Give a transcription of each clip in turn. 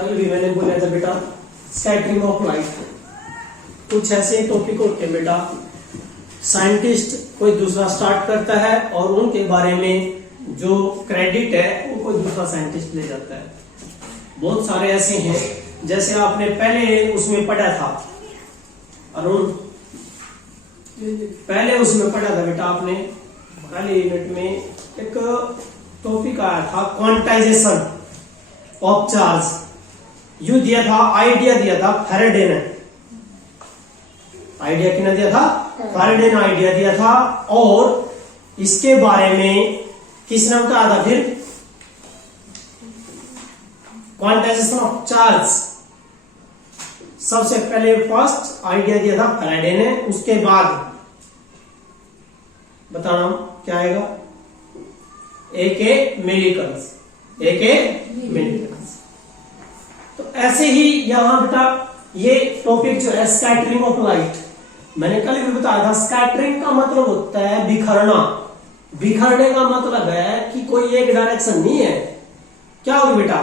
कल भी मैंने बोला था बेटा स्कैटरिंग ऑफ लाइट, कुछ ऐसे टॉपिक होते हैं बेटा, साइंटिस्ट कोई दूसरा स्टार्ट करता है और उनके बारे में जो क्रेडिट है वो कोई दूसरा साइंटिस्ट ले जाता है। बहुत सारे ऐसे हैं, जैसे आपने पहले उसमें पढ़ा था अरुण, पहले उसमें पढ़ा था बेटा आपने पहले यूनिट में एक टॉपिक आया था क्वांटाइजेशन ऑफ चार्ज, यू दिया था, आइडिया दिया था फैराडे ने, आइडिया किसने दिया था? फैराडे ने आइडिया दिया था। और इसके बारे में किसने बताया था फिर? क्वांटाइजेशन ऑफ चार्ज सबसे पहले फर्स्ट आइडिया दिया था फैराडे ने, उसके बाद बताना क्या आएगा? A.K. Millikan's, A.K. मिलिकन्स। तो ऐसे ही यहां बेटा ये टॉपिक जो है स्कैटरिंग ऑफ लाइट, मैंने कल भी बताया था स्कैटरिंग का मतलब होता है बिखरना। बिखरने का मतलब है कि कोई एक डायरेक्शन नहीं है, क्या होगा बेटा?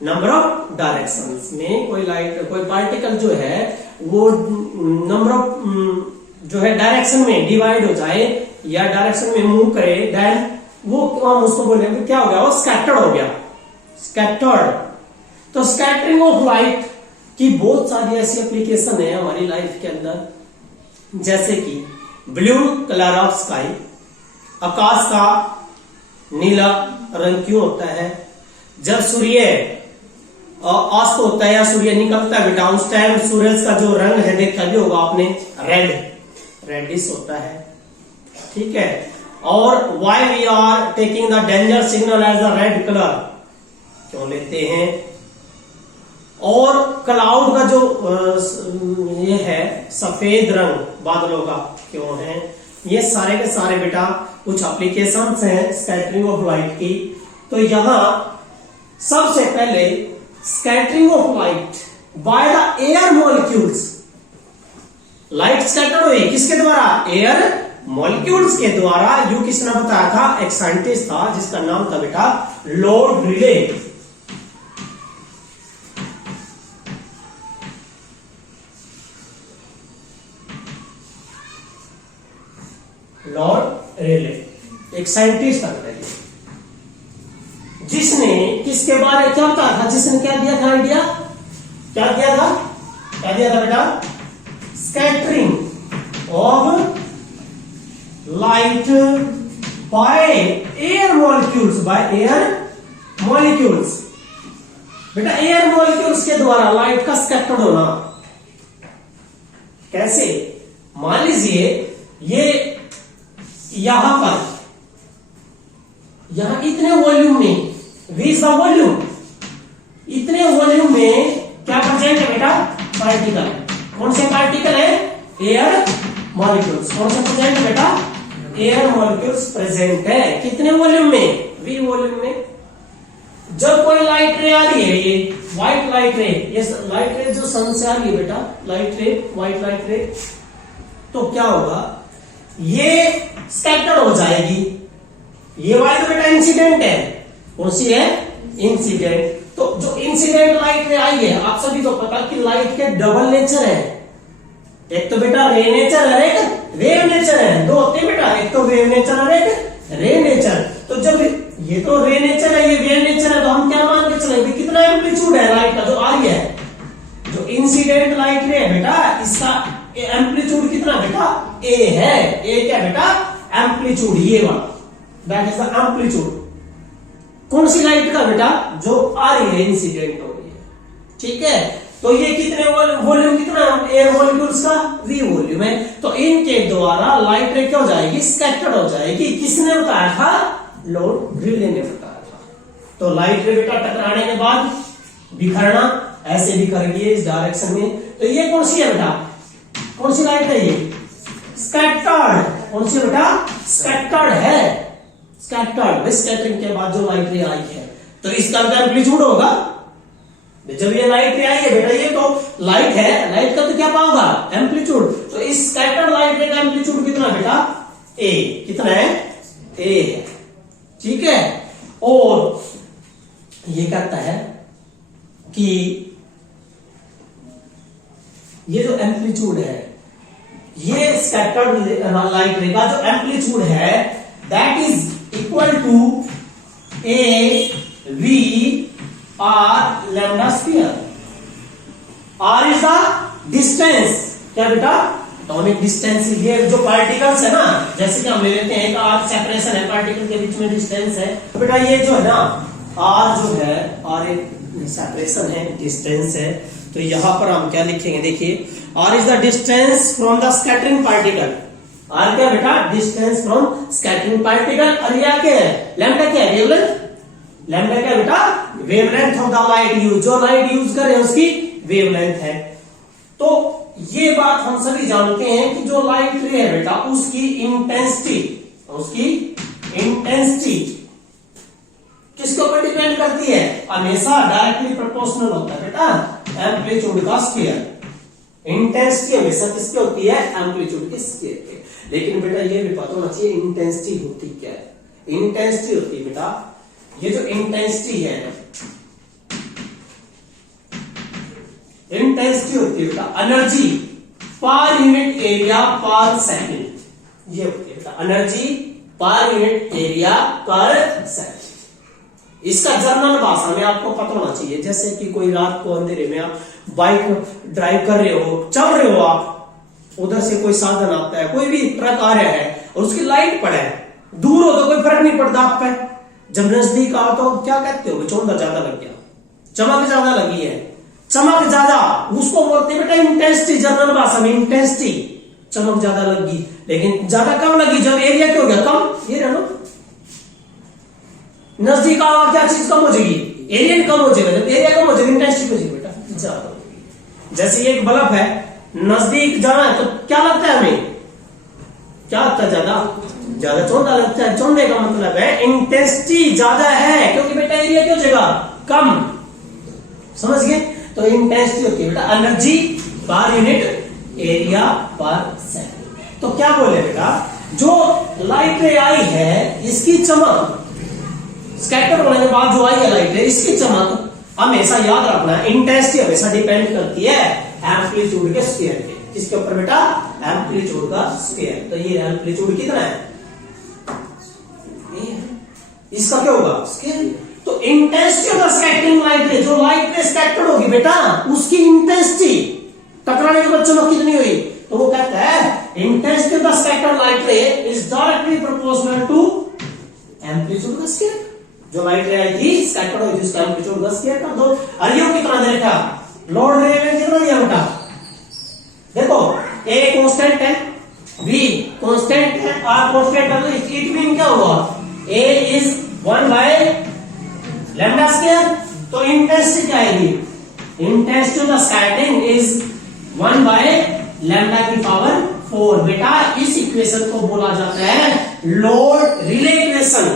नंबर ऑफ डायरेक्शंस में कोई लाइट कोई पार्टिकल जो है वो नंबर ऑफ जो है डायरेक्शन में डिवाइड हो जाए या डायरेक्शन में मूव करे, देन वो हम उसको बोलेंगे क्या हो गया? वो स्कैटर्ड हो गया, स्कैटर्ड। तो स्कैटरिंग ऑफ लाइट की बहुत सारी ऐसी एप्लीकेशन है हमारी लाइफ के अंदर, जैसे कि ब्लू कलर ऑफ स्काई, आकाश का नीला रंग क्यों होता है? जब सूर्य अस्त होता है या सूर्य निकलता है बेटा, उस टाइम सूरज का जो रंग है देखा भी होगा आपने, रेडिश होता है, ठीक है। और why we are taking the danger signal as the red colour, क्यों लेते हैं? और क्लाउड का जो ये है सफेद रंग बादलों का क्यों है? ये सारे के सारे बेटा कुछ एप्लीकेशंस हैं स्कैटरिंग ऑफ लाइट की। तो यहां सबसे पहले scattering of light by the air molecules, light scatter हुई किसके द्वारा? एयर मॉलिक्यूल्स के द्वारा। यू किसने बताया था? एक साइंटिस्ट था जिसका नाम था बेटा लॉर्ड रिले। लॉर्ड रिले एक साइंटिस्ट था बेटा, जिसने किसके बारे क्या बताया था? जिसने क्या दिया था आइडिया? क्या दिया था? क्या दिया था बेटा? Scattering of light by air molecules, by air molecules. बेटा एयर मॉलिक्यूल्स के द्वारा लाइट का स्कैटर्ड होना कैसे? मान लीजिए ये यहां पर, यहां इतने वॉल्यूम में, वीज द वॉल्यूम, इतने वॉल्यूम में क्या प्रेजेंट है बेटा? पार्टिकल। कौन से पार्टिकल है? Air molecules. कौन से प्रेजेंट है बेटा? एयर मॉलिक्यूल्स प्रेजेंट है। कितने वॉल्यूम में? वी वॉल्यूम में। जब कोई लाइट रे आ रही है, ये व्हाइट लाइट रे, ये लाइट रे जो सन से आ रही है बेटा, लाइट रे, व्हाइट लाइट रे, तो क्या होगा? ये स्कैटर हो जाएगी। ये वाली तो बेटा इंसिडेंट है। कौन सी है? इंसिडेंट। तो जो इंसिडेंट लाइट रे आई है, आप सभी को पता कि लाइट के डबल नेचर है, एक तो बेटा रे नेचर है, एक वेव नेचर है। दो होते हैं बेटा, एक तो वेव नेचर और एक रे नेचर। तो जब ये तो रे नेचर है, ये वेव नेचर है, तो हम क्या मान के चलेंगे? कितना एम्पलीट्यूड है लाइट का जो आ रही है? जो इंसिडेंट लाइट रे है बेटा, इसका एम्पलीट्यूड कितना बेटा? ए है। ए क्या बेटा? एम्पलीट्यूड, ये वाला, दैट इज द एम्पलीट्यूड। कौन सी लाइट का बेटा? जो आ रही है, इंसिडेंट हो रही है, ठीक है। तो ये कितने वॉल्यूम कितना एयर मॉलिक्यूल्स का? वी वॉल्यूम है। तो इनके द्वारा लाइट रे क्या हो जाएगी? स्कैटर्ड हो जाएगी। किसने बताया था? लॉर्ड रिले ने बताया था। तो लाइट रे बेटा टकराने के बाद बिखरना, ऐसे बिखर गई इस डायरेक्शन में। तो ये कौन सी है बेटा? कौन सी लाइट है ये? स्कैटर्ड। कौन सी बेटा? स्कैटर्ड है। स्कैटर्ड, स्कैटरिंग के बाद जो लाइट रे आई है, तो इसका एम्पलीट्यूड होगा। जब ये लाइट रे आई है बेटा, ये तो लाइट है, लाइट का तो क्या पाओगा? एम्पलीट्यूड। तो इस स्कैटर्ड लाइट रे का एम्पलीट्यूड कितना बेटा? ए। कितना है? ए है, ठीक है। और ये कहता है कि ये जो एम्पलीट्यूड है, ये स्कैटर्ड लाइट रे का जो एम्पलीट्यूड है that is equal to A V R lambda square. R is the distance, क्या बेटा, एटॉमिक डिस्टेंस। ये जो पार्टिकल्स है ना, जैसे कि हम ले लेते हैं एक आर सेपरेशन है, पार्टिकल के बीच में डिस्टेंस है, तो बेटा ये जो है ना आर जो है, आर एक सेपरेशन है, डिस्टेंस है, तो यहां पर हम क्या लिखेंगे, देखिए R is the distance from the scattering particle. R क्या बेटा, डिस्टेंस फ्रॉम स्कैटरिंग पार्टिकल। और यह क्या है, लैम्डा क्या है, वेवलेंथ। लैम्डा क्या बेटा, wavelength of the light use, जो लाइट यूज करे उसकी वेवलेंथ है। तो ये बात हम सभी जानते हैं कि जो लाइट रे है बेटा उसकी इंटेंसिटी किसके ऊपर डिपेंड करती है, हमेशा डायरेक्टली प्रोपोर्शनल होता है बेटा एम्पलीट्यूड का स्क्वायर। इंटेंसिटी हमेशा किसकी होती है, एम्पलीट्यूड के स्क्वायर के। लेकिन बेटा ये भी पता होना चाहिए इंटेंसिटी होती क्या है। इंटेंसिटी होती है बेटा, ये जो इंटेंसिटी है, इंटेंसिटी होती है बेटा एनर्जी पर यूनिट एरिया पर सेकंड। ये होती है बेटा एनर्जी पर यूनिट एरिया पर सेकंड। इसका जर्नल भाषा में आपको पता होना चाहिए। जैसे कि कोई रात को अंधेरे में आप बाइक ड्राइव कर रहे हो, चल रहे हो, आप उधर से कोई साधन आता है, कोई भी ट्रक आ रहा है और उसकी लाइट पड़े, दूर हो तो कोई फर्क नहीं पड़ता आप पे, जब नजदीक आओ तो क्या कहते हो, चौंधा ज्यादा लग गया, चमक ज्यादा लगी है, चमक ज्यादा, उसको बोलते हैं बेटा इंटेंसिटी। जनरल भाषा में इंटेंसिटी, चमक ज्यादा लगी। लेकिन ज्यादा कम लगी जब एरिया क्या हो गया, कम। ये रहो नजदीक आओ, क्या चीज कम हो जाएगी, एरिया कम हो जाएगा। जब एरिया कम हो जाएगी इंटेंसिटी हो जाएगी बेटा ज्यादा होगी। जैसे एक बल्ब है, नजदीक जाना है तो क्या लगता है हमें, क्या लगता है, ज्यादा चौंधा लगता है। चौंधे का मतलब है इंटेंसिटी ज्यादा है, क्योंकि बेटा एरिया क्या हो जाएगा, कम। समझ गए। तो इंटेंसिटी होती है बेटा एनर्जी पर यूनिट एरिया पर सेकंड। तो क्या बोले बेटा, जो लाइट रे आई है इसकी चमक, स्कैटर होने के बाद जो आई है लाइट रे, इसकी चमक हमेशा याद रखना है, इंटेंसिटी हमेशा डिपेंड करती है एम्पलीट्यूड के स्क्वायर पे। किसके ऊपर बेटा, एम्पलीट्यूड का स्क्वायर। तो ये एम्पलीट्यूड कितना है, इसका क्या होगा, स्क्वायर। तो intensity of the scattering light रे, जो लाइट रे स्कैटर्ड होगी बेटा उसकी इंटेंसिटी टकराने के बाद चमक कितनी हुई, तो वो कहता है intensity of the scattered light ray is directly proportional to amplitude का स्क्वायर। जो लाइट रे आई थी स्कैटर्ड हुई थी उसका एम्पलीट्यूड का स्क्वायर कर दो। और ये कितना दे रखा, लोड रे में कितना दिया बेटा, देखो ए कांस्टेंट है, v कांस्टेंट है, r कांस्टेंट है, तो इट मीन क्या हुआ, a is 1 by lambda square. तो इंटेंसिटी क्या आएगी, intensity of the scattering is 1 by lambda की पावर 4। बेटा इस इक्वेशन को बोला जाता है लोड रिले इक्वेशन।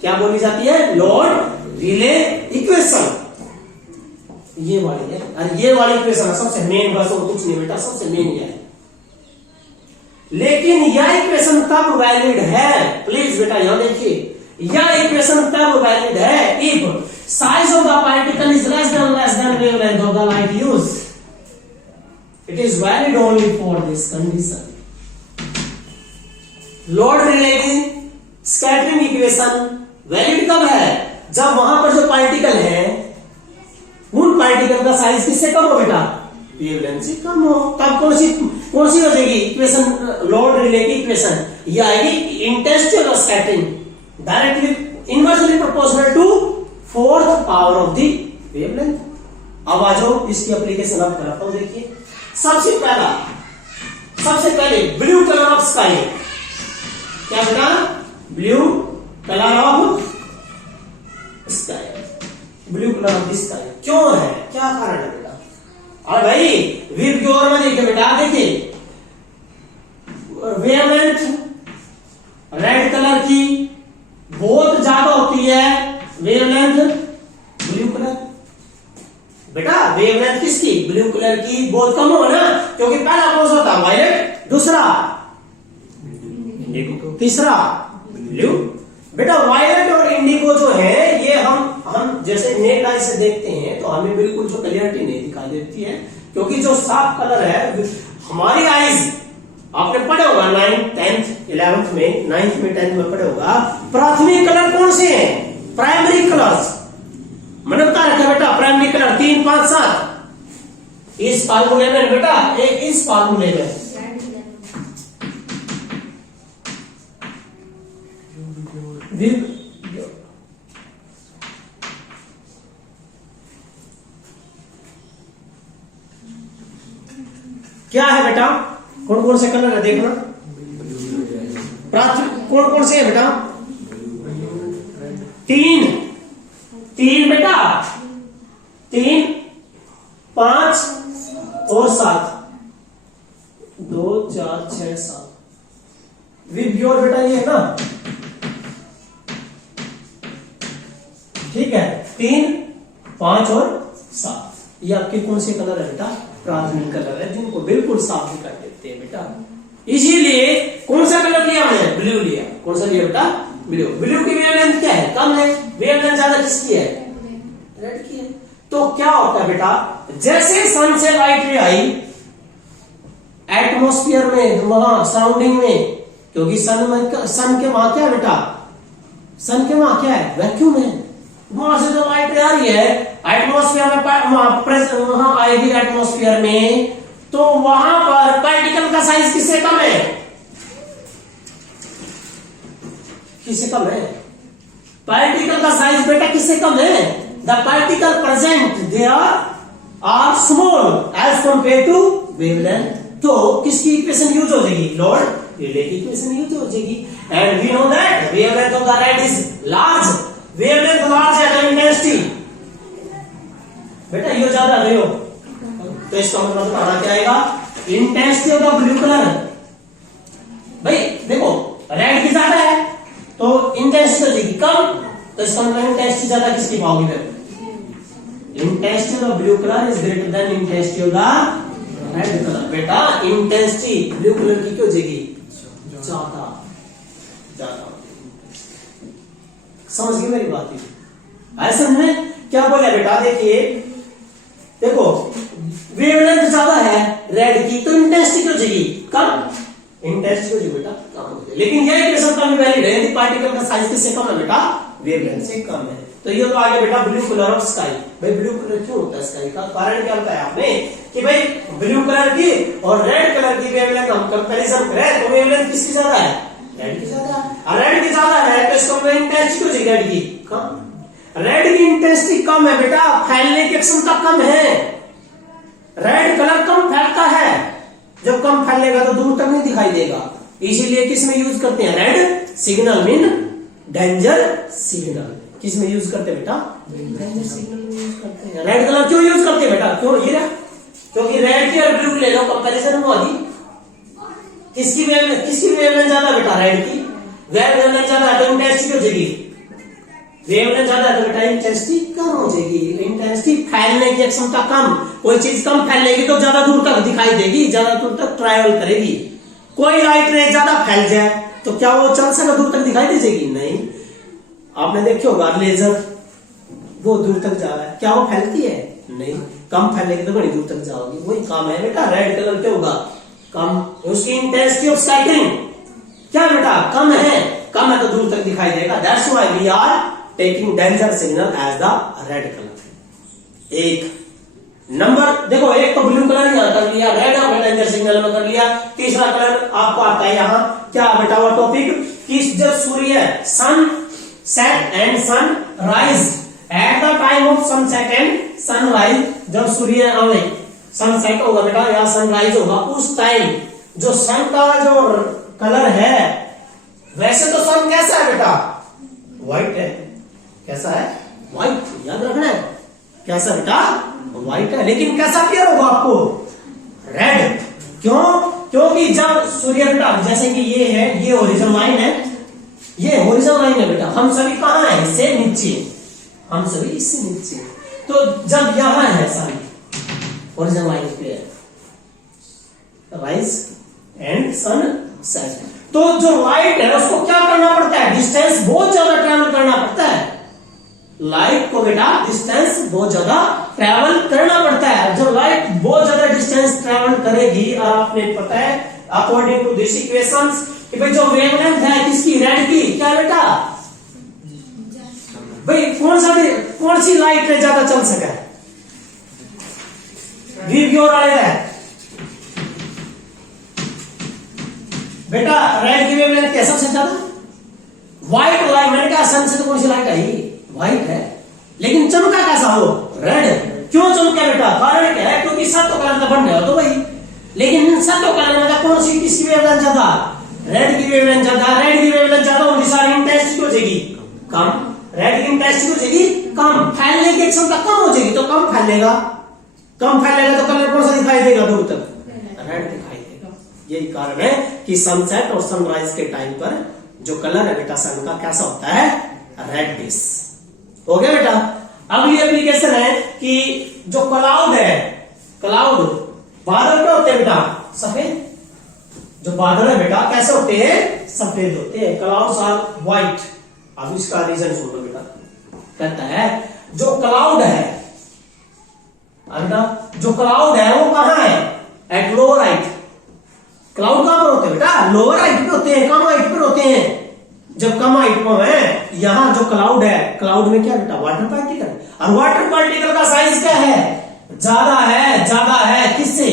क्या बोली जाती है, लोड रिले इक्वेशन। ये वाली है, और ये वाली इक्वेशन सबसे मेन, बस और कुछ नहीं बेटा, सबसे मेन ये है। लेकिन यह इक्वेशन तब वैलिड है, प्लीज बेटा यहां देखिए, यह इक्वेशन तब वैलिड है if size of the particle is less than wavelength of the light use. It is valid only for this condition. Load relative scattering equation valid कब है, जब वहां पर जो पार्टिकल है उन पार्टिकल का साइज किससे कम हो बेटा, वेवलेंथ से कम हो। तब कौन सी हो जाएगी इक्वेशन, लोड रिलेटिव इक्वेशन, ये आएगी intensity of scattering directly inversely proportional to 4th power of the wavelength. अब आ जाओ इसकी एप्लीकेशन अब कराता हूं। देखिए सबसे पहले ब्लू कलर ऑफ स्काई, क्या बेटा, blue colour of sky, blue colour of sky क्यों है, क्या कारण है बेटा। और भाई वीव की ओर में देखिए बेटा, देखिए वेवलेंथ रेड कलर की बहुत ज्यादा होती है, वेवलेंथ ब्लू कलर, बेटा वेवलेंथ किसकी, ब्लू कलर की बहुत कम हो ना, क्योंकि पहला कौन सा था, वायलेट, दूसरा इंडिगो, तीसरा ब्लू। बेटा वायलेट और इंडिगो जो है ये हम हम जैसे नेक्ड आई से देखते हैं तो हमें बिल्कुल जो क्लियरिटी नहीं दिखाई देती है, क्योंकि जो साफ कलर है हमारी आईज, आपने पढ़े होगा 9th 10th 11th में, 9th में 10th में पढ़े होगा, प्राथमिक कलर कौन से हैं? Primary colours. मैंने बता रखा बेटा प्राइमरी कलर 3 5 7 इस फार्मूले में बेटा, एक इस फार्मूले में। क्या है बेटा? कौन कौन से कलर है देखना, प्राथमिक कौन कौन से है बेटा? 3 बेटा, 3 5 और 7, 2 4 6 7 विद योर बेटा ये है ना, ठीक है। 3 5 और 7 ये आपके कौन से कलर है बेटा? प्राथमिक कलर है, जिनको बिल्कुल साफ दिखाई देते हैं बेटा। इसीलिए कौन सा कलर लिया हमने? ब्लू लिया। कौन सा लिया बेटा? ब्लू। ब्लू की वेवलेंथ क्या है? कम है। वेवलेंथ ज्यादा किसकी है? रेड की है। तो क्या होता है बेटा, जैसे सन से लाइट रे आई एटमॉस्फेयर में, वहां सराउंडिंग में, क्योंकि सन के वहां क्या है बेटा? सन के वहां क्या है? वैक्यूम है। वहां से जो लाइट रे आ रही है एटमॉस्फेयर में, वहां आएगी एटमॉस्फेयर में, तो वहां पर पार्टिकल का साइज किससे कम है? किससे कम है? पार्टिकल का साइज बेटा किससे कम है? The particle present there are small as compare to wavelength. तो किसकी इक्वेशन यूज हो जाएगी? लॉर्ड रेले की इक्वेशन यूज हो जाएगी। And we know that wavelength of the red is large. Wavelength large है तो इंटेंसिटी बेटा ये ज्यादा रहे हो, तो इसका मतलब बताना क्या आएगा? Intensity of the blue colour. भाई देखो रेड की ज्यादा है तो इंटेंसिटी हो जाएगी कम, तो इसका मतलब इंटेंसिटी ज्यादा किसकी पाओगे फिर? Intensity of blue colour is greater than intensity of the red colour. बेटा इंटेंसिटी ब्लू कलर की क्यों हो जाएगी? ज्यादा ज्यादा। समझ गए मेरी बात? ऐसा में क्या बोला बेटा? देखिए देखो वेवलेंथ ज्यादा है रेड की, तो इंटेंसिटी क्यों चाहिए? कम। इंटेंसिटी क्यों चाहिए बेटा? कम हो जाए। लेकिन यह इक्वेशन का भी वैलिड है, यदि पार्टिकल का साइज किससे कम है बेटा? वेवलेंथ से कम है। तो ये तो आगे बेटा ब्लू कलर ऑफ स्काई। भाई ब्लू कलर क्यों होता है स्काई का? कारण क्या बताया आपने कि भाई ब्लू कलर की और रेड कलर की वेवलेंथ हम कंपैरिजन करें तो वेवलेंथ किसकी ज्यादा है? रेड की ज्यादा है। रेड की ज्यादा है तो इसका इंटेंसिटी क्यों चाहिए? रेड की कम। रेड की इंटेंसिटी कम है बेटा, फैलने की क्षमता कम है। रेड कलर कम फैलता है, जब कम फैलेगा तो दूर तक नहीं दिखाई देगा। इसीलिए किस में यूज करते हैं? Red signal mean danger signal. किस में यूज करते हैं बेटा? डेंजर सिग्नल में यूज करते हैं। रेड कलर क्यों यूज करते हैं बेटा? क्यों? ये क्योंकि रेड की और ब्लू ले लो कंपैरिजन में आदि किसकी वेवलेंथ ज्यादा बेटा? रेड की वेवलेंथ ज्यादा तो इंटेंसिटी हो जाएगी। वेवलेंथ ज्यादा है तो बेटा इंटेंसिटी कम हो जाएगी। इंटेंसिटी फैलने की क्षमता कम। कोई चीज कम फैलेगी तो ज्यादा दूर तक दिखाई देगी, ज्यादा दूर तक ट्रैवल करेगी। कोई लाइट रे ज्यादा फैल जाए तो क्या वो चल सका दूर तक दिखाई दे जाएगी? नहीं। आपने देखे होगा लेजर, वो दूर तक जा रहा है, क्या वो फैलती है? नहीं। कम फैलेगी तो बड़ी दूर तक जाओगी। वही काम है बेटा। रेड कलर क्या होगा? कम। उसकी इंटेंसिटी ऑफ स्कैटरिंग क्या बेटा? कम है। कम है तो दूर तक दिखाई देगा। That's why we are taking danger signal as the red colour. एक नंबर देखो, एक तो ब्लू कलर यहां कर लिया, रेड हमने डेंजर सिग्नल में कर लिया। तीसरा कलर आपको आता है यहां क्या बेटा? वो टॉपिक कि जब सूर्य sunset and sunrise, at the time of sunset and sunrise, जब सूर्य सनसेट होगा बेटा या सनराइज होगा, उस टाइम जो सन का जो कलर है, वैसे तो सन कैसा है बेटा? व्हाइट है। कैसा है? व्हाइट। याद रखना है कैसा बेटा? व्हाइट है। लेकिन कैसा क्लियर होगा आपको? रेड। क्यों? क्योंकि जब सूर्य बेटा जैसे कि ये है, ये हॉरिजॉन्टल लाइन है, ये हॉरिजॉन्टल लाइन है बेटा। हम सभी कहां है? इससे नीचे। हम सभी इससे नीचे। तो जब यहां है सन हॉरिजॉन्टल लाइन पे राइज एंड सन सेट, तो जो लाइट है उसको क्या करना पड़ता है? डिस्टेंस बहुत ज्यादा ट्रैवल करना पड़ता है। लाइट को बेटा डिस्टेंस बहुत ज्यादा ट्रेवल करना पड़ता है। जो लाइट बहुत ज्यादा डिस्टेंस ट्रेवल करेगी, और आपने पता है अकॉर्डिंग टू दिस इक्वेशंस कि भाई जो वेवलेंथ है किसकी, रेड की, क्या बेटा भाई कौन सी लाइट ज्यादा चल सके, वीडियो वाले है बेटा। रेड की वेवलेंथ क्या सबसे ज्यादा, व्हाइट लाइट, मैंने कहा सन से तो कौन सी लाइट आई, व्हाइट है, लेकिन चमका कैसा हो, रेड। क्यों चमका बेटा, कारण क्या है, क्योंकि सब तो कलर का बन गया तो भाई, लेकिन इन सब तो कलर में कौन सी किसकी वेवलेंथ ज्यादा, रेड की वेवलेंथ ज्यादा। रेड की वेवलेंथ ज्यादा होगी, सारी इंटेंसिटी हो जाएगी कम, रेड की इंटेंसिटी हो जाएगी कम, फैलने की क्षमता कम हो जाएगी तो कम फैलेगा, कम फैलेगा तो कलर कौन सा दिखाई देगा दूर तक, रेड दिखाई देगा। यही कारण है कि सनसेट और सनराइज के टाइम पर जो कलर है बेटा सन का कैसा होता है, रेडिश। हो गया बेटा। अगली एप्लीकेशन है कि जो क्लाउड है, क्लाउड बादल क्या होते हैं बेटा, सफेद। जो बादल है बेटा कैसे होते हैं, सफेद होते हैं। Clouds are white. अब इसका रीजन सुन लो बेटा, कहता है जो क्लाउड है बेटा, जो क्लाउड है वो कहां है, एट लोअर हाइट। क्लाउड कहां पर होते हैं बेटा, लोअर हाइट पे होते हैं, कम हाइट पर होते हैं। जब कम हाइट पर है, यहां जो क्लाउड है, क्लाउड में क्या बेटा, वाटर पार्टिकल, और वाटर पार्टिकल का साइज क्या है, ज्यादा है किससे,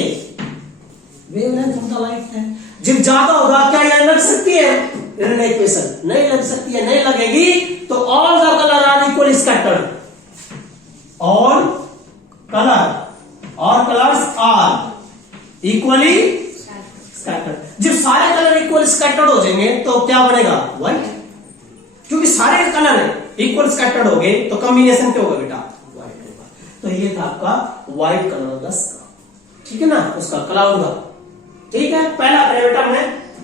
वेवलेंथ ऑफ द लाइट है। जब ज्यादा होगा क्या यह लग सकती है इक्वेशन, नहीं लग सकती है, नहीं लगेगी तो all the colour are equal scattered, all colours are equally scattered. जब सारे कलर इक्वल स्कैटर्ड हो जाएंगे तो क्या बनेगा, व्हाइट, क्योंकि सारे कलर इक्वल स्कैटर्ड हो गए तो कॉम्बिनेशन क्या होगा बेटा, व्हाइट होगा। तो ये था आपका व्हाइट कलर का, ठीक है ना, उसका क्लाउड का। ठीक है, पहला बेटा हमने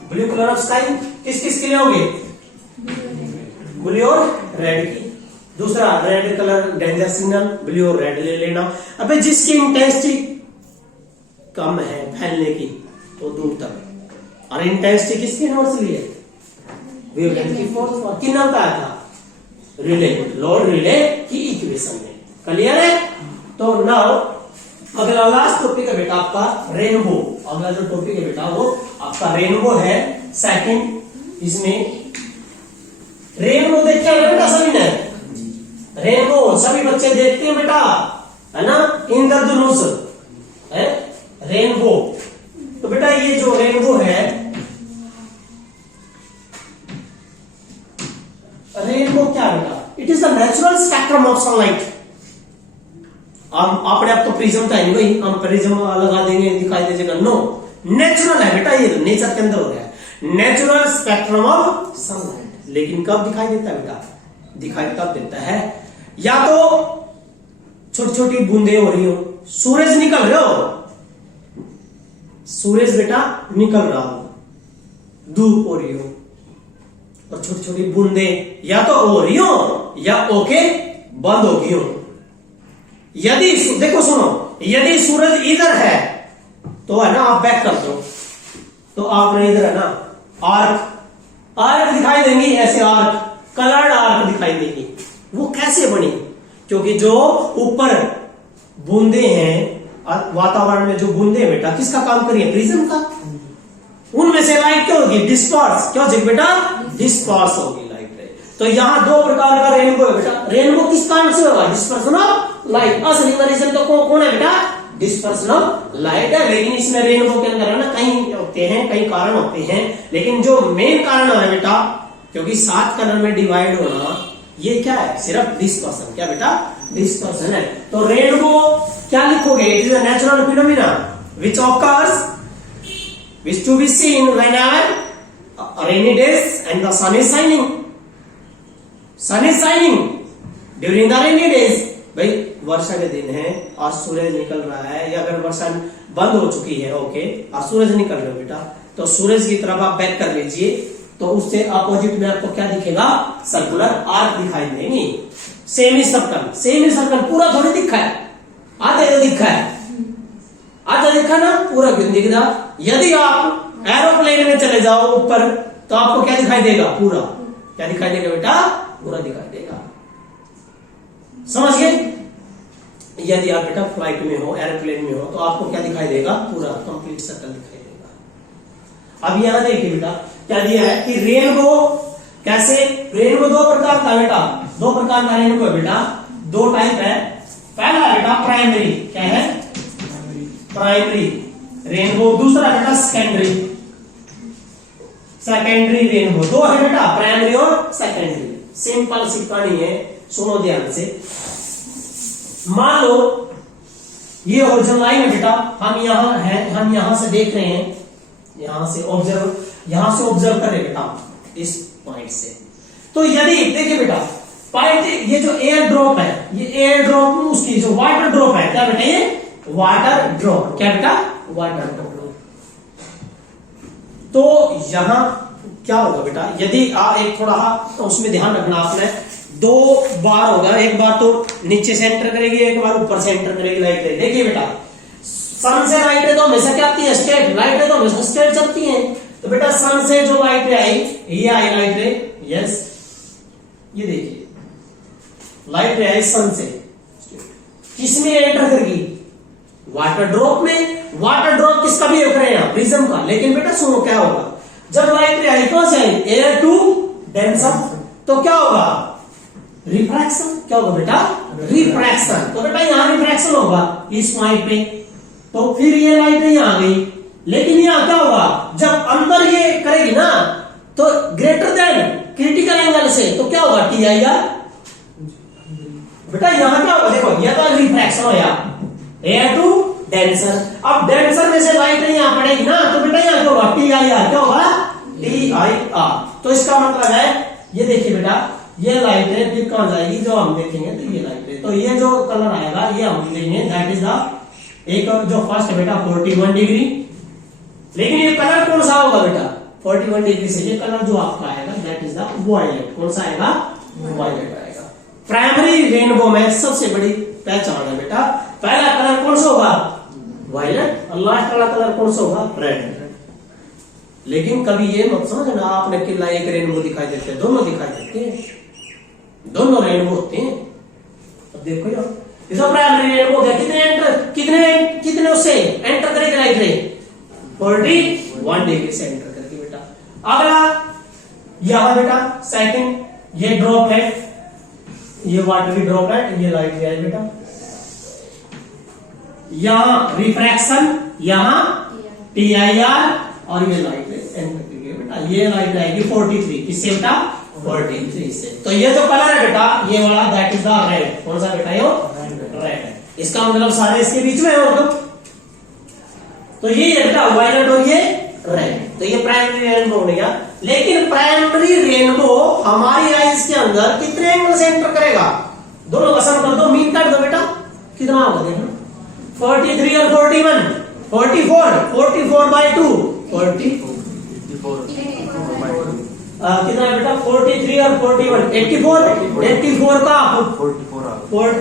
ब्लू कलर ऑफ स्काई किस के लिए होगी, ब्लू और रेड की। दूसरा red colour danger signal, blue और रेड ले लेना। अबे जिसकी इंटेंसिटी कम है फैलने की तो दूर तक, और इंटेंसिटी किसकी नोट से लिए, वेवलेंथ की फोर्स और कितना बताया था, रिले, लोड रिले की इक्वेशन में। क्लियर है। तो नाउ अगला लास्ट टॉपिक है बेटा आपका रेनबो। अगला जो टॉपिक है बेटा वो आपका रेनबो है, सेकंड। इसमें रेनबो देखते हैं बेटा सभी ने, रेनबो सभी बच्चे देखते हैं बेटा, है ना, इंद्रधनुष है रेनबो। तो बेटा ये जो रेनबो है, रेनबो क्या बेटा, it is the natural spectrum of sunlight. हम अपने आप तो प्रिज्म था नहीं भाई, हम प्रिज्म लगा देंगे दिखाई दे जाएगा, नो, नेचुरल है बेटा, ये तो नेचर के अंदर हो गया, नेचुरल स्पेक्ट्रम ऑफ सनलाइट। लेकिन कब दिखाई देता है बेटा, दिखाई तब देता है या तो छोटी छोटी बूंदे हो रही हो, सूरज निकल रहे हो, सूरज बेटा निकल रहा हो, धूप हो रही हो, और छोटी छोटी बूंदे या तो हो रही हो या ओके बंद हो गई हो। यदि देखो सुनो, यदि सूरज इधर है तो है ना, आप बैक कर दो तो आपने इधर है ना आर्क दिखाई देंगी, ऐसे आर्क, कलर्ड आर्क दिखाई देंगी। वो कैसे बनी, क्योंकि जो ऊपर बूंदे हैं, वातावरण में जो बूंदे बेटा किसका काम करिए, प्रिज्म का, उनमें से लाइट क्या होगी, डिस्पर्स, क्या हो जाएगी बेटा, डिस्पर्स होगी लाइट। तो यहां दो प्रकार का रेनबो है बेटा। रेनबो किस कारण से होगा, डिस्पर्सन ऑफ लाइट। असली रीजन तो कौन है बेटा, डिस्पर्सन ऑफ लाइट है। लेकिन इसमें रेनबो के अंदर है ना कई होते हैं, कई कारण होते हैं, लेकिन जो मेन कारण है बेटा, क्योंकि 7 कलर में डिवाइड होना, ये क्या है, सिर्फ डिस्पर्सन। क्या बेटा, डिस्पर्सन है। तो रेनबो क्या लिखोगे, it is a natural phenomena which occurs, which to be seen whenever rainy days and the sun is shining. Sun is shining during the rainy days. भाई वर्षा के दिन है और सूरज निकल रहा है, या अगर वर्षा बंद हो चुकी है ओके, और सूरज निकल रहा है बेटा, तो सूरज की तरफ आप बैक कर लीजिए, तो उससे अपोजिट में आपको क्या दिखेगा, सर्कुलर आर्क दिखाई देंगी। सेमी सर्कल पूरा थोड़ी दिखा है, आधे तो दिखा है, आधा दिखा ना, पूरा क्यों दिख रहा। यदि आप एरोप्लेन में चले जाओ ऊपर तो आपको क्या दिखाई देगा, पूरा क्या दिखाई देगा बेटा, पूरा दिखाई देगा। समझ गए? यदि आप बेटा फ्लाइट में हो, एयरप्लेन में हो, तो आपको क्या दिखाई देगा? पूरा कंप्लीट सर्कल दिखाई देगा। अब यहां देखिए बेटा क्या दिया है कि रेनबो कैसे, रेनबो दो प्रकार का बेटा, दो प्रकार का रेनबो है बेटा, दो टाइप है। पहला बेटा प्राइमरी, क्या है? Primary rainbow. दूसरा बेटा सेकेंडरी, सेकेंडरी रेनबो। दो है बेटा, प्राइमरी और सेकेंडरी। सिंपल सी कहानी है, सुनो ध्यान से। मान लो ये ओरिजिनल लाइन है बेटा, हम यहां हैं, हम यहां से देख रहे हैं, यहां से ऑब्जर्व कर रहे बेटा इस पॉइंट से। तो यदि देखिए बेटा पॉइंट, ये जो एयर ड्रॉप है, ये एयर ड्रॉप उसकी जो वाटर ड्रॉप है, क्या बेटा? ये वाटर ड्रॉप, क्या बेटा? Water drop. तो यहां क्या होगा बेटा, यदि एक थोड़ा तो उसमें ध्यान रखना आपने, दो बार होगा, एक बार तो नीचे से एंटर करेगी, एक बार ऊपर से एंटर करेगी लाइट रे। देखिए बेटा सन से लाइट रे तो हमेशा क्या आती है? स्ट्रेट। लाइट रे तो हमेशा स्ट्रेट चलती है। तो बेटा सन से जो लाइट रे आई, ये आई लाइट रे, यस, ये देखिए लाइट रे आई सन से, किसमें एंटर करेगी? वाटर ड्रॉप में। वाटर ड्रॉप किसका भी करें आप? प्रिज्म का। लेकिन बेटा सुनो क्या होगा, जब लाइट रे आई कौन से आई? एयर टू डेंसर, तो क्या होगा? रिफ्रैक्शन। क्या होगा बेटा? रिफ्रैक्शन। तो बेटा यहां रिफ्रैक्शन होगा इस पॉइंट पे, तो फिर ये लाइट यहां आ गई। लेकिन यहां क्या होगा, जब अंदर ये करेगी ना, तो ग्रेटर देन क्रिटिकल एंगल से, तो क्या होगा? T I R. बेटा यहां क्या होगा? देखो ये तो रिफ्रैक्शन होया एयर टू डेंसर। अब डेंसर में से लाइट यहां पड़ेगी ना, तो बेटा यहां क्या होगा? T I R. क्या होगा? T I R. तो इसका मतलब है, ये देखिए बेटा ये लाइट है, फिर कहां जाएगी? जो हम देखेंगे तो ये लाइट है, तो ये जो कलर आएगा ये हम लेंगे, दैट इज द एक जो फर्स्ट है बेटा 41 डिग्री। लेकिन ये कलर कौन सा होगा बेटा? 41 डिग्री से ये कलर जो आपका आएगा दैट इज द वायलेट। कौन सा आएगा? वायलेट आएगा। प्राइमरी रेनबो में सबसे बड़ी पहचान है बेटा, पहला कलर कौन सा होगा? वायलेट, और लास्ट वाला कलर कौन सा होगा? रेड। लेकिन कभी ये मत समझना आपने कि एक रेनबो दिखाई देते हैं, दोनों दिखाई देते हैं, दोनों रेनबो होते हैं। अब देखो यार, इसका प्राइमरी रेनबो है, कितने उससे एंटर करेगी लाइट रे? 41 डिग्री से एंटर करके बेटा। अगला यहां बेटा सेकंड, ये ड्रॉप है, ये वाटरी ड्रॉप है, ये लाइट रे है बेटा। यहां रिफ्रैक्शन, यहां टी आई आर, और ये लाइट एंटर करेगी बेटा। ये लाइट आएगी 43, किससे बेटा? 43 से। तो ये जो कलर है बेटा ये वाला दैट इज द रेड। कौन सा बेटा? ये रेड है। इसका मतलब सारे इसके बीच में है, और तो ये है बेटा वायलेट और ये रेड। तो ये प्राइमरी रेनबो हो गया। लेकिन प्राइमरी रेनबो हमारी आईज के अंदर कितने एंगल से एंटर करेगा? दोनों का सम कर दो, मीन काट दो बेटा, कितना होगा देखो? 43 और 41, 44 बाय 2, 44 कितना है बेटा? 43 और 41, 84 का 44।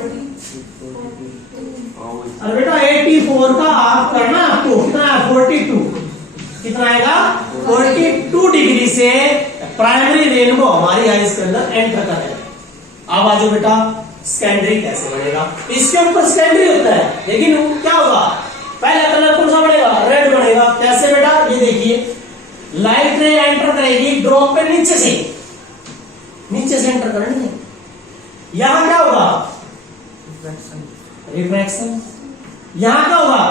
अरे बेटा 84 का आप करना, आपको कितना है? 42। कितना आएगा? 42 डिग्री से प्राइमरी रेनबो हमारी आईज के अंदर एंटर करेगा। अब आज बेटा सेकेंडरी कैसे बनेगा? इसके ऊपर सेकेंडरी होता है, लेकिन क्या होगा? पहला कलर कौन सा बनेगा? रेड बनेगा। कैसे बेटा? ये देखिए लाइट रे एंटर करेगी ड्रॉप पे नीचे से एंटर करेंगे। यहां क्या होगा? रिफ्रैक्शन। यहां क्या होगा?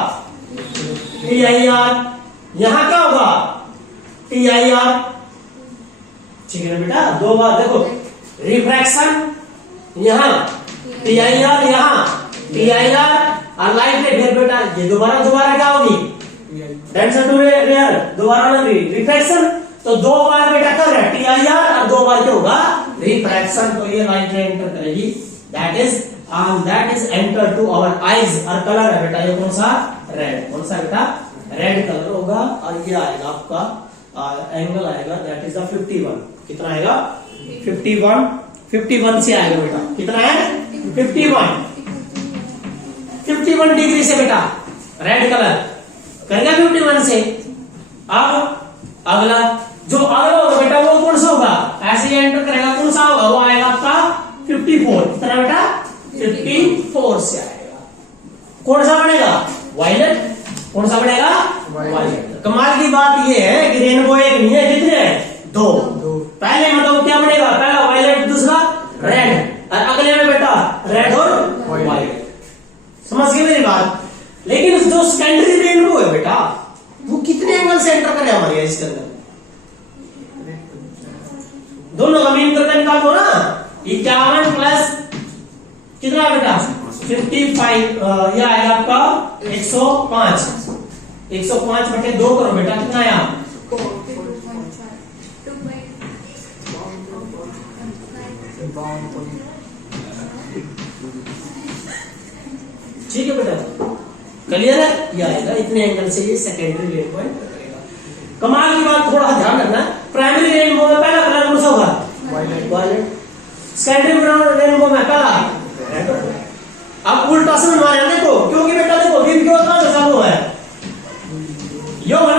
T I R. यहां क्या होगा? T I R. ठीक है बेटा, दो बार देखो, रिफ्रैक्शन यहां, टी आई आर यहां, टी आई आर और लाइट रे। फिर बेटा ये दोबारा क्या होगी? डेंसर टू रेयर, दोबारा लगी रिफ्रैक्शन। तो दो बार बेटा कर रहा है टी आई आर, और दो बार क्या होगा? रिफ्रैक्शन। तो ये लाइट रे एंटर करेगी, that is enter to our eyes. और कलर है बेटा ये कौन सा? रेड। कौन सा बेटा? रेड कलर होगा। और ये आएगा आपका एंगल आएगा दैट इज द 51। कितना आएगा? 51 से आएगा बेटा। कितना है? 51 डिग्री से बेटा रेड कलर करेगा 51 से। अब अगला जो अगला होगा बेटा वो कौन सा होगा? ऐसे ही एंटर करेगा, कौन सा होगा? वो आएगा आपका 54। कितना बेटा? 54 और से आएगा। कौन सा बनेगा? वायलेट। कौन सा बनेगा? वायलेट। कमाल की बात ये है कि रेनबो एक नहीं है, कितने हैं? दो। पहले मतलब क्या बनेगा? पहला वायलेट, दूसरा रेड, और अगले में बेटा रेड और वायलेट। समझ गए मेरी बात? लेकिन जो सेकेंडरी रेनबो है बेटा, वो कितने एंगल से एंटर करे हमारे इसके अंदर? दोनों का मीन करके निकाल दो ना। 51 प्लस कितना बेटा? 55। यह आएगा आपका 105। 105/2 करो बेटा, कितना आया? ठीक है बेटा, क्लियर है? ये आएगा इतने एंगल से ये सेकेंडरी रेनबो एंटर करेगा। कमाल की बात, थोड़ा ध्यान रखना, प्राइमरी रेनबो में पहला कलर कौन सा होगा? वायलेट। सेकेंडरी रेनबो में पहला रेड। अब उल्टा से बनवा रहे हैं, देखो, क्योंकि बेटा देखो बीम क्यों कहां से चालू है? यो है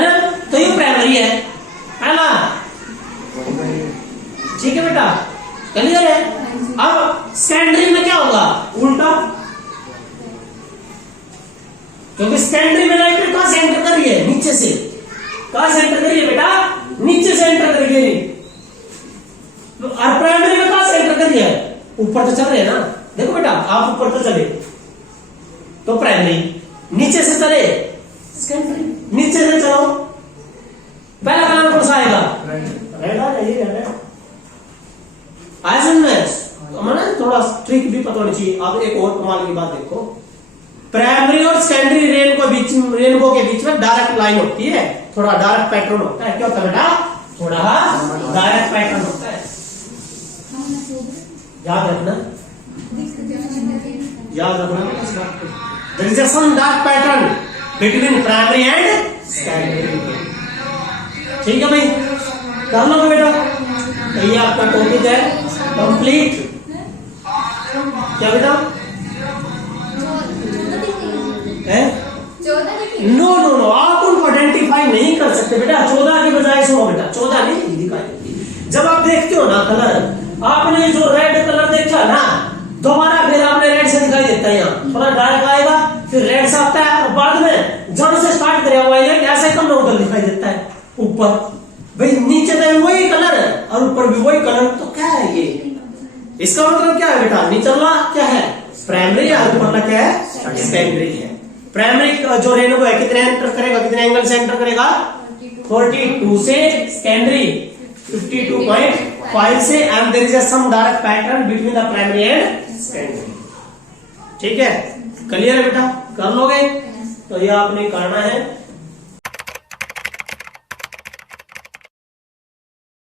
ना, तो ये प्राइमरी है पहला। ठीक है बेटा, क्लियर है? अब सेकेंडरी में क्या होगा? उल्टा, क्योंकि सेकेंडरी में लाइट कहां से एंटर कर रही है? नीचे से। कहां से एंटर कर रही है बेटा? नीचे से एंटर कर रही है। और प्राइमरी में कहां से एंटर कर रही है? ऊपर तो चल रहे हैं ना। देखो बेटा, आप ऊपर तो चले तो प्राइमरी, नीचे से चले सेकेंडरी। नीचे से चलो, पहला कलर कौन सा आएगा? रेड आ जाइए। आज में थोड़ा ट्रिक भी पता होनी चाहिए। अब एक और कमाल की बात देखो, प्राइमरी और सेकेंडरी रेनबो के बीच में डायरेक्ट लाइन होती है, थोड़ा डायरेक्ट पैटर्न होता है। क्या होता है बेटा? थोड़ा डायरेक्ट पैटर्न होता है। याद रखना, याद रखना। There is some dark pattern between primary and secondary। ठीक है भाई, कर लो बेटा। तो ये आपका टॉपिक है कंप्लीट। क्या बेटा? नो नो नो, आप उनको आइडेंटिफाई नहीं कर सकते बेटा। 14 की बजाय सुनो बेटा, 14 नहीं दिखाई। जब आप देखते हो ना कलर, आपने जो रेड कलर देखा ना, दोबारा फिर आपने रेड से दिखाई देता है। यहाँ थोड़ा डार्क आएगा, फिर रेड से आता है, और बाद में जड़ से स्टार्ट करेगा वायलेट, ऐसे कम ना उधर दिखाई देता है। ऊपर भाई नीचे तो वही कलर है और ऊपर भी वही कलर, तो क्या है ये? इसका मतलब क्या है बेटा? नीचला क्या है? प्राइमरी, और ऊपरला क्या है? सेकेंडरी है। प्राइमरी जो रेनबो है कितने एंटर करेगा, कितने एंगल से एंटर करेगा? 42 से। सेकेंडरी 52.5 से। And there is some direct pattern between the primary and secondary. ठीक है, क्लियर है बेटा? कर लोगे? तो ये आपने करना है।